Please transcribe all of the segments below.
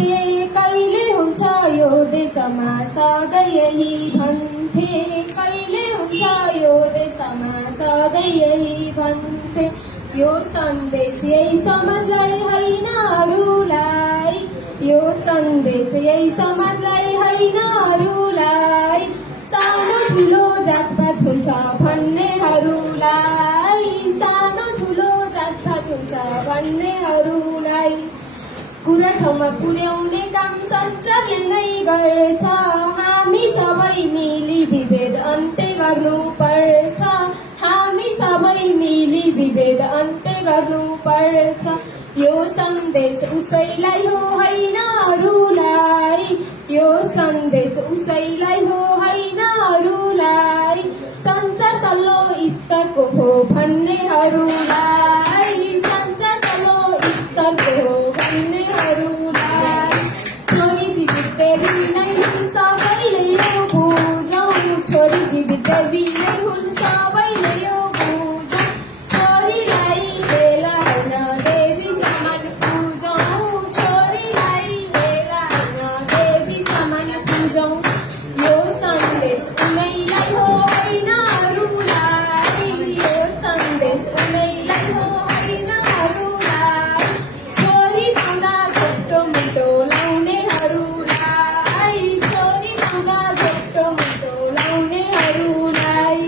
भन्थे कहिले हुन्छ यो देशमा सधैँ यही भन्थे कहिले हुन्छ यो देशमा सधैँ यही भन्थे यो सन्देश यही समाजलाई होइन अरूलाई यो सन्देश यही समाजलाई होइन अरूलाई सानो ठुलो जातपात हुन्छ भन्नेहरूलाई सानो ठुलो जातपात हुन्छ भन्नेहरूलाई कुरा ठाउँमा पुर्याउने काम सञ्चारले नै गर्छ हामी सबै मिली विभेद अन्त्य गर्नुपर्छ हामी सबै मिली विभेद अन्त्य गर्नुपर्छ यो सन्देश उसैलाई हो होइन अरूलाई यो सन्देश उसैलाई हो होइन अरूलाई सञ्चार तल्लो स्तरको हो भन्नेहरूलाई सञ्चार तल्लो स्तरको हो भन्नेहरूलाई छोरी जीवित देवी नै हुन् सबैले यो बुझौँ छोरी जीवित देवी नै हुन् सबैले यो बुझौँ छोरीलाई बेला होइन देवी समान पूजौँ छोरीलाई बेला होइन देवी समान पूजौँ यो सन्देश उनैलाई हो होइन अरूलाई यो सन्देश उनैलाई हो होइन अरूलाई छोरी पाउँदा घोटो मुटो लाउनेहरूलाई छोरी पाउँदा घोटो मुटो लाउनेहरूलाई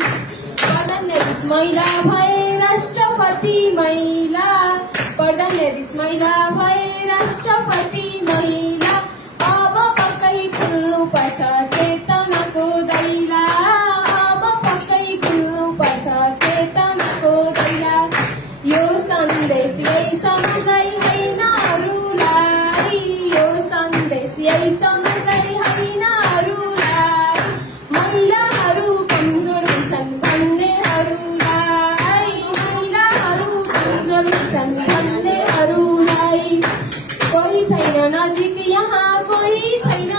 प्रधान न्यायाधीश महिला भए राष्ट्रपति महिला प्रधान न्यायाधीश महिला भए राष्ट्रपति महिला अब पक्कै खुल्नुपर्छ चेतनाको दैला अब पक्कै खुल्नुपर्छ चेतनाको दैला यो सन्देश यही समाजलाई होइन अरूलाई यो सन्देश यही समाजलाई होइन अरूलाई महिलाहरू कमजोर हुन्छन् भन्नेहरूलाई महिलाहरू कमजोर हुन्छन् भन्नेहरूलाई कोही छैन नजिक यहाँ कोही छैन